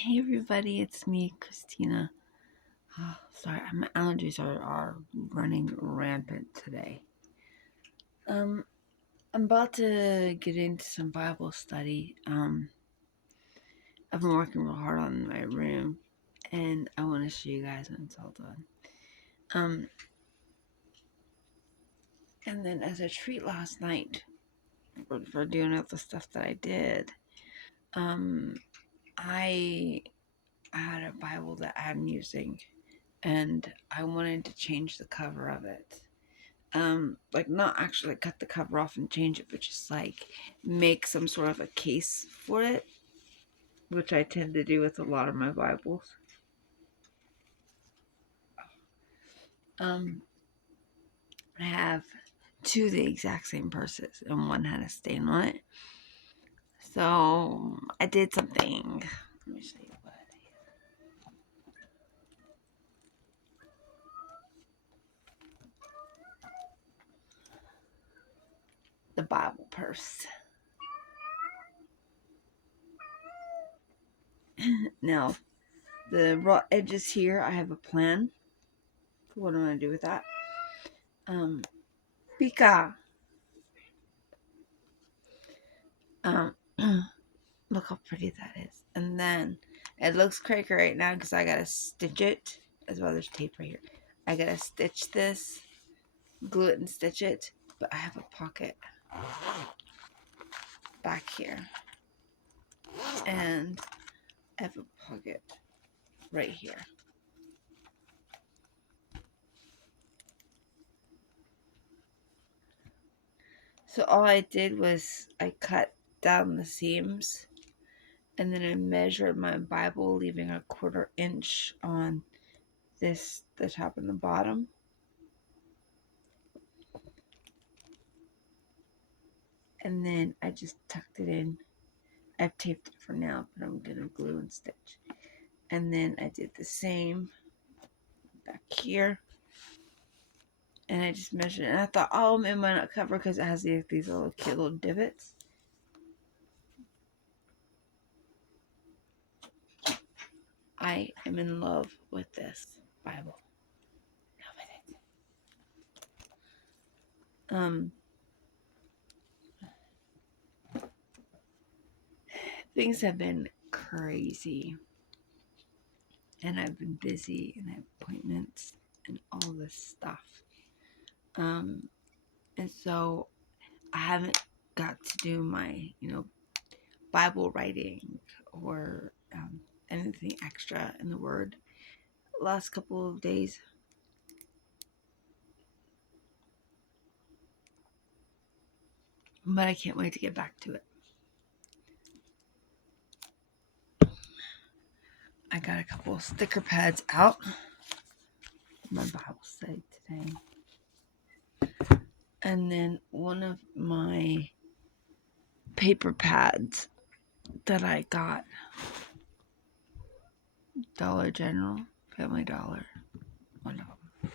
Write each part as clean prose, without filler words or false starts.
Hey everybody, it's me, Christina. Sorry, my allergies are running rampant today. Um, I'm about to get into some Bible study. I've been working real hard on my room, and I want to show you guys when it's all done. Um, and then as a treat last night for doing all the stuff that I did, um, I had a Bible that I'm using, and I wanted to change the cover of it. Like not actually cut the cover off and change it, but just like make some sort of a case for it, which I tend to do with a lot of my Bibles. Um, I have two of the exact same purses, and one had a stain on it. So I did something. Let me show you what. The Bible purse. Now, the raw edges here, I have a plan for what I'm going to do with that. Um, Pika. Um, Look how pretty that is. And then it looks crazy right now because I gotta stitch it. As well, there's tape right here. I gotta stitch this, glue it and stitch it. But I have a pocket back here. And I have a pocket right here. So all I did was I cut down the seams and then I measured my Bible, leaving a 1/4 inch on the top and the bottom. And then I just tucked it in. I've taped it for now, but I'm gonna glue and stitch. And then I did the same back here. And I just measured it. And I thought, oh, it might not cover because it has these little cute little divots. I am in love with this Bible. Love it. Things have been crazy. And I've been busy and I have appointments and all this stuff. Um, and so I haven't got to do my, Bible writing or anything extra in the Word last couple of days. But I can't wait to get back to it. I got a couple of sticker pads out. My Bible study today. And then one of my paper pads that I got Dollar General, Family Dollar, one of them.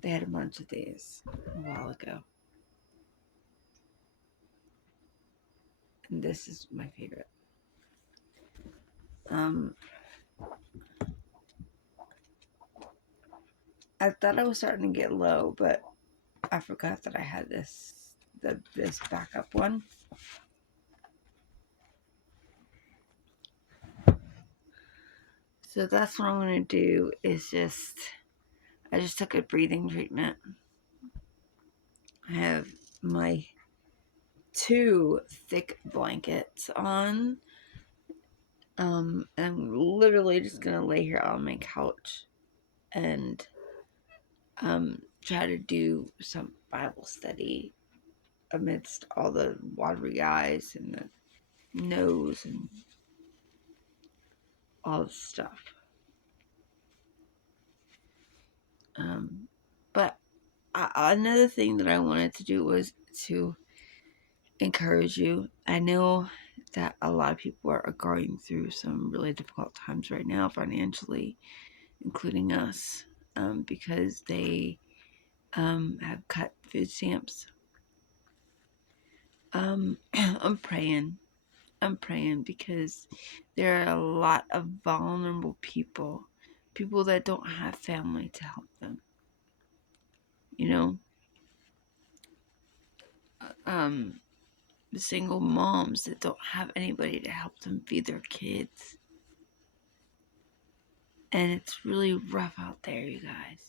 They had a bunch of these a while ago. And this is my favorite. I thought I was starting to get low, but I forgot that I had this backup one. So that's what I'm gonna do is I just took a breathing treatment. I have my two thick blankets on. And I'm literally just gonna lay here on my couch and try to do some Bible study amidst all the watery eyes and the nose and all the stuff. But another thing that I wanted to do was to encourage you. I know that a lot of people are going through some really difficult times right now financially, including us, because they have cut food stamps. I'm praying I'm praying because there are a lot of vulnerable people that don't have family to help them. You know, single moms that don't have anybody to help them feed their kids. And it's really rough out there, you guys.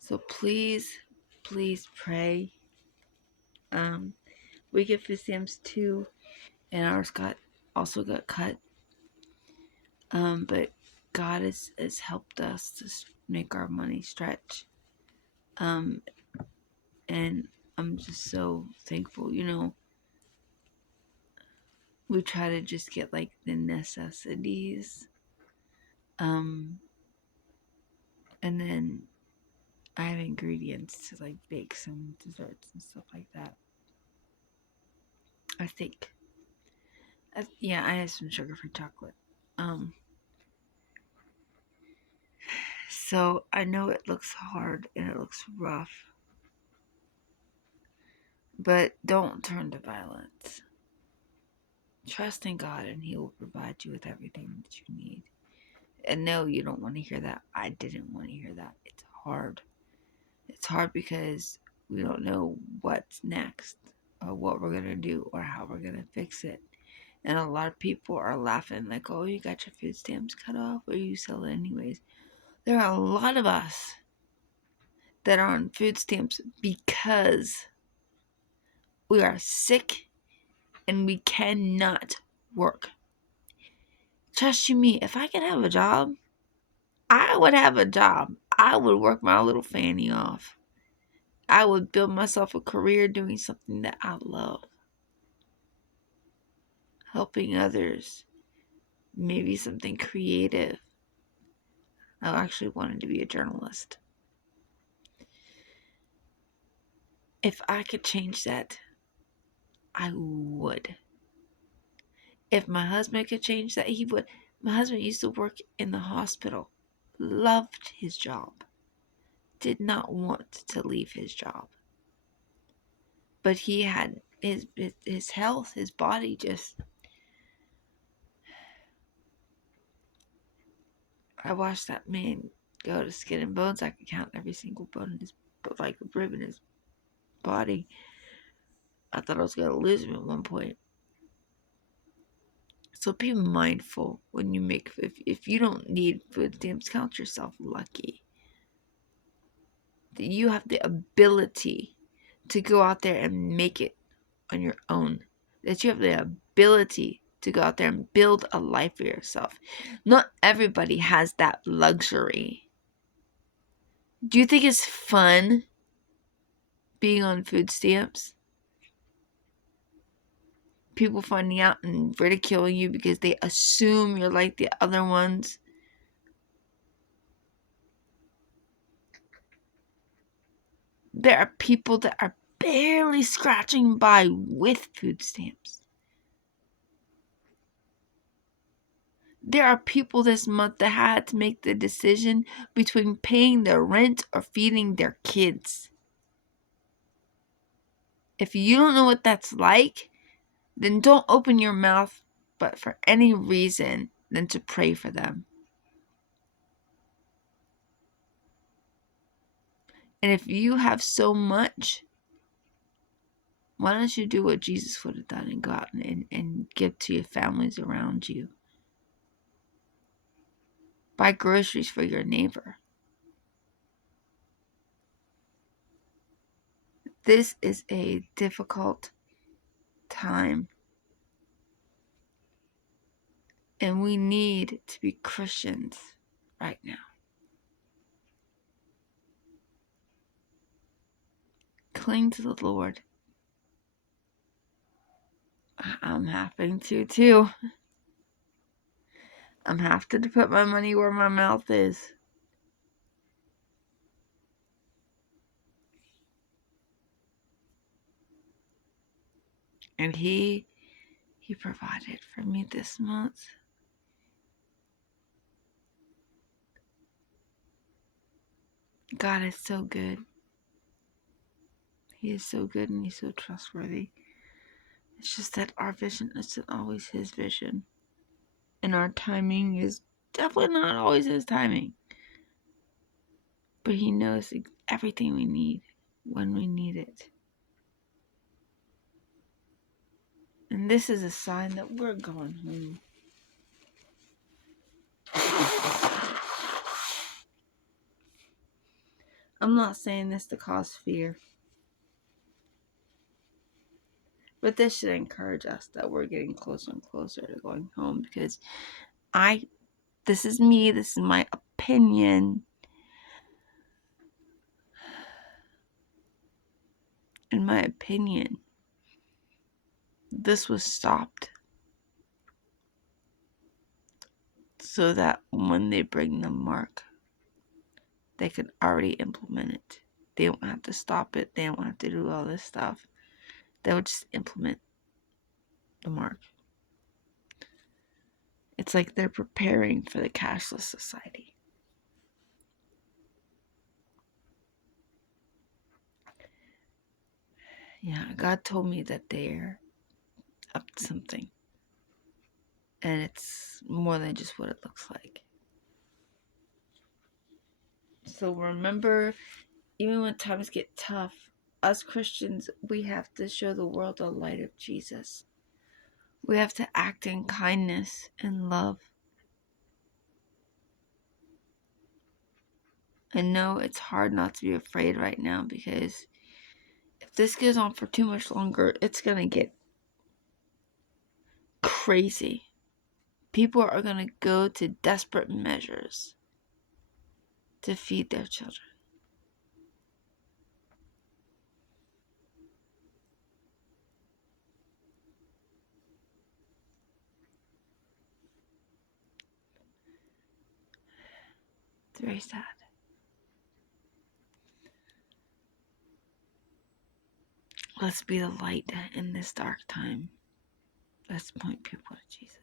So please, please pray. We get food stamps too, and ours also got cut. But God has helped us to make our money stretch. And I'm just so thankful. We try to just get like the necessities. And then I have ingredients to like bake some desserts and stuff like that. I think. Yeah, I have some sugar-free chocolate. So I know it looks hard and it looks rough, but don't turn to violence. Trust in God and He will provide you with everything that you need. And no, you don't want to hear that. I didn't want to hear that. It's hard. It's hard because we don't know what's next or what we're going to do or how we're going to fix it. And a lot of people are laughing like, oh, you got your food stamps cut off or you sell it anyways. There are a lot of us that are on food stamps because we are sick and we cannot work. Trust you me, if I could have a job, I would have a job. I would work my little fanny off. I would build myself a career doing something that I love. Helping others. Maybe something creative. I actually wanted to be a journalist. If I could change that, I would. If my husband could change that, he would. My husband used to work in the hospital. Loved his job. Did not want to leave his job. But he had his health, his body just... I watched that man go to skin and bones. I could count every single bone in his, like a rib in his body. I thought I was going to lose him at one point. So be mindful when you make, if you don't need food stamps, count yourself lucky that you have the ability to go out there and make it on your own. That you have the ability to go out there and build a life for yourself. Not everybody has that luxury. Do you think it's fun being on food stamps? People finding out and ridiculing you because they assume you're like the other ones. There are people that are barely scratching by with food stamps. There are people this month that had to make the decision between paying their rent or feeding their kids. If you don't know what that's like, then don't open your mouth but for any reason than to pray for them. And if you have so much, why don't you do what Jesus would have done and go out and give to your families around you? Buy groceries for your neighbor. This is a difficult time. And we need to be Christians right now. Cling to the Lord. I'm having to too. I'm having to put my money where my mouth is. And He provided for me this month. God is so good. He is so good and He's so trustworthy. It's just that our vision isn't always his vision. And our timing is definitely not always his timing. But he knows everything we need when we need it. And this is a sign that we're going home. I'm not saying this to cause fear. But this should encourage us that we're getting closer and closer to going home, because this is me, this is my opinion. In my opinion, this was stopped so that when they bring the mark, they can already implement it. They don't have to stop it. They don't have to do all this stuff. They would just implement the mark. It's like they're preparing for the cashless society. Yeah, God told me that they're up to something. And it's more than just what it looks like. So remember, even when times get tough, us Christians, we have to show the world the light of Jesus. We have to act in kindness and love. I know it's hard not to be afraid right now, because if this goes on for too much longer, it's going to get crazy. People are going to go to desperate measures to feed their children. It's very sad. Let's be the light in this dark time. Let's point people to Jesus.